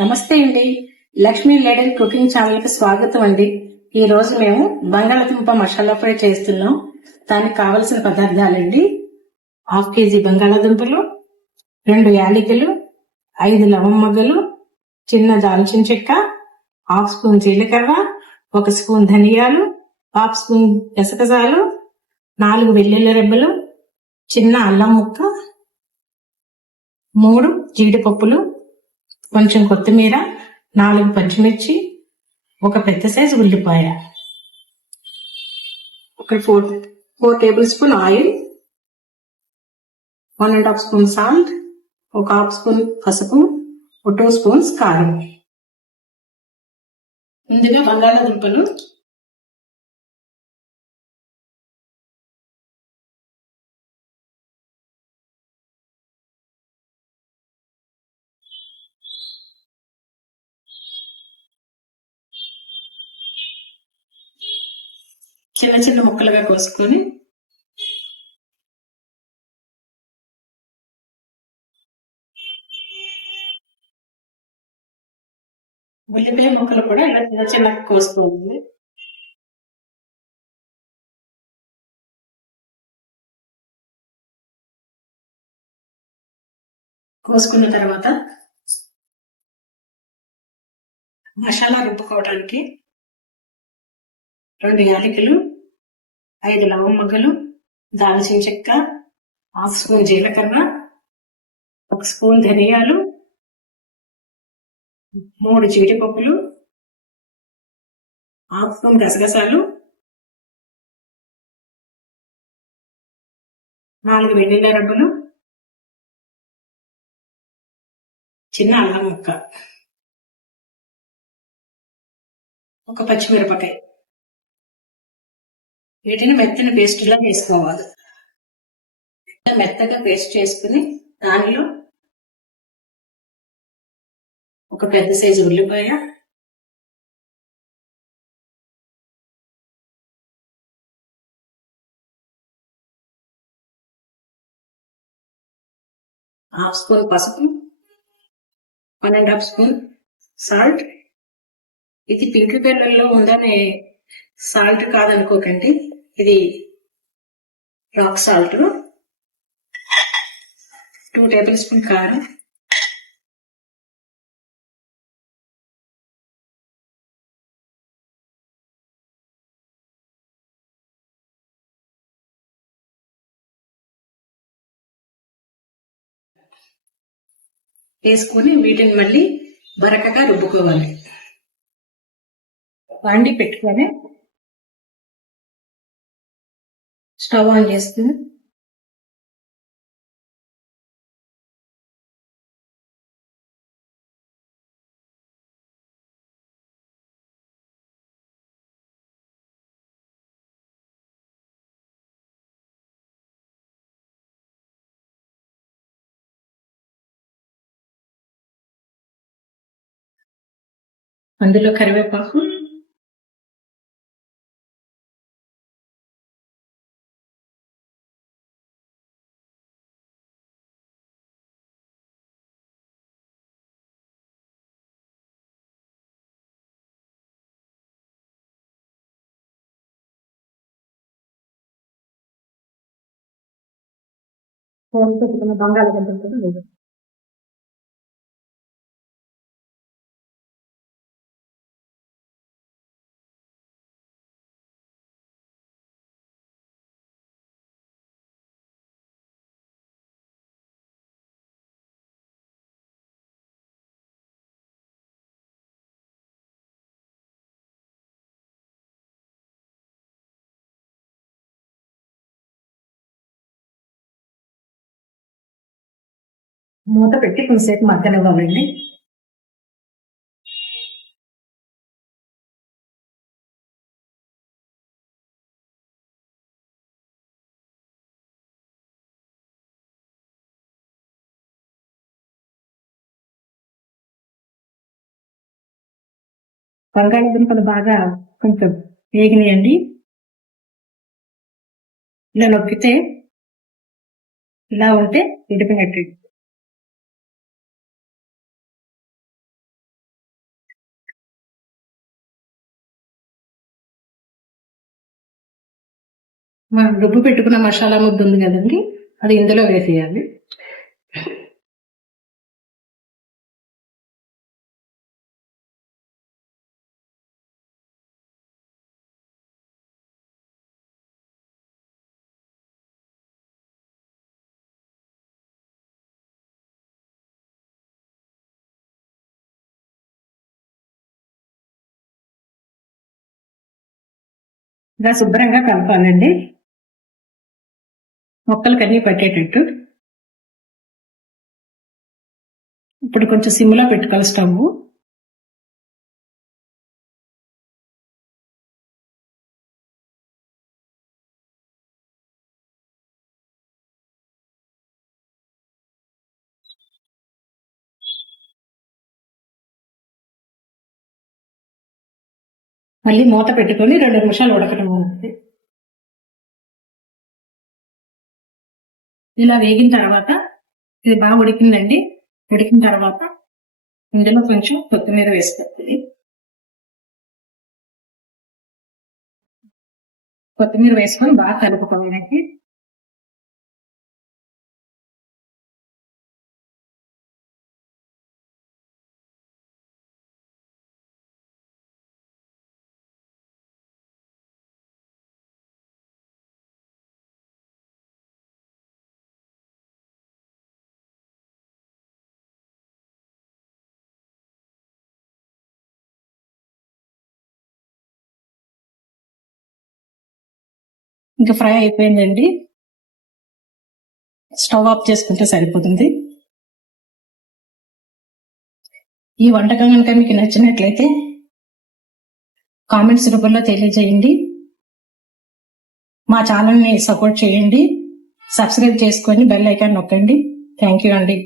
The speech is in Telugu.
నమస్తే అండి. లక్ష్మీ లేడన్ కుకింగ్ ఛానల్ కి స్వాగతం అండి. ఈ రోజు మేము బంగాళదుంప మసాలా ఫ్రై చేస్తున్నాం. దానికి కావలసిన పదార్థాలండి: 1/2 కేజీ బంగాళదుంపలు, 2 యాలకులు, 5 లవంగలు, చిన్న దాల్చిన చెక్క, 1/2 స్పూన్ జీలకర్ర, 1 స్పూన్ ధనియాలు, 1/2 స్పూన్ గసగసాలు, 4 వెల్లుల్లి రెబ్బలు, చిన్న అల్లం ముక్క, 3 జీడిపప్పులు, కొంచెం కొత్తిమీర, 4 పచ్చిమిర్చి, ఒక పెద్ద సైజు ఉల్లిపాయ, ఒక 4 table spoon oil, 1.5 spoon salt, ఒక 1/2 స్పూన్ పసుపు, 2 స్పూన్స్ కారం. ముందుగా బంగాళాదుంపలు చిన్న చిన్న ముక్కలుగా కోసుకొని ఉల్లిపాయ ముక్కలు కూడా ఇలా చిన్న చిన్నగా కోసుకోవాలి. కోసుకున్న తర్వాత మసాలా రుబ్బుకోవడానికి 2 యాలకులు, 5 లవంగలు, దాల్చిన చెక్క, 1/2 స్పూన్ జీలకర్ర, 1 స్పూన్ ధనియాలు, 3 జీడిపప్పులు, 1/2 స్పూన్ గసగసాలు, 4 వెల్లుల్లి రెబ్బలు, చిన్న అల్లం ముక్క, ఒక పచ్చిమిరపకాయ. వీటిని మెత్తని పేస్ట్ లా వేసుకోవాలి. మెత్తగా పేస్ట్ చేసుకుని దానిలో ఒక పెద్ద సైజు ఉల్లిపాయ, హాఫ్ స్పూన్ పసుపు, 1.5 స్పూన్ సాల్ట్. ఇది పింక్ కలర్ లో ఉందనే సాల్ట్ కాదనుకోకండి, ఇది రాక్ సాల్ట్. 2 టేబుల్ స్పూన్ కారం, వేసుకొని వీటిని మళ్ళీ బరకగా రుబ్బుకోవాలి. వండి పెట్టుకొని స్టవ్ ఆన్ చేసుకుని అందులో కరివేపాకు, పెట్టుకున్న బంగాళాదుంపలు లేదు. మూత పెట్టి కొంతసేపు మగ్గనివ్వాలండి. బంగాళదుంపలు బాగా కొంచెం వేగినాయండి. ఇలా నొక్కితే ఇలా ఉంటే ఉడికినట్టు. మనం రుబ్బు పెట్టుకున్న మసాలా ముద్ద ఉంది కదండి, అది ఇందులో వేసేయాలి. ఇలా శుభ్రంగా కలపాలండి, మొక్కలకి అన్నీ పట్టేటట్టు. ఇప్పుడు కొంచెం సిమ్లో పెట్టుకోవాలి స్టవ్. మళ్ళీ మూత పెట్టుకొని 2 నిమిషాలు ఉడకటం ఉంటుంది. ఇలా వేగిన తర్వాత ఇది బాగా ఉడికిందండి. ఉడికిన తర్వాత ఇందులో కొంచెం కొత్తిమీర వేసుకోవాలి. కొత్తిమీర వేసుకొని బాగా కలుపుకోవాలండి. ఇంకా ఫ్రై అయిపోయిందండి, స్టవ్ ఆఫ్ చేసుకుంటే సరిపోతుంది. ఈ వంటకం కనుక మీకు నచ్చినట్లయితే కామెంట్స్ రూపంలో తెలియజేయండి. మా ఛానల్ని సపోర్ట్ చేయండి, సబ్స్క్రైబ్ చేసుకొని బెల్ ఐకాన్ నొక్కండి. థ్యాంక్ యూ అండి.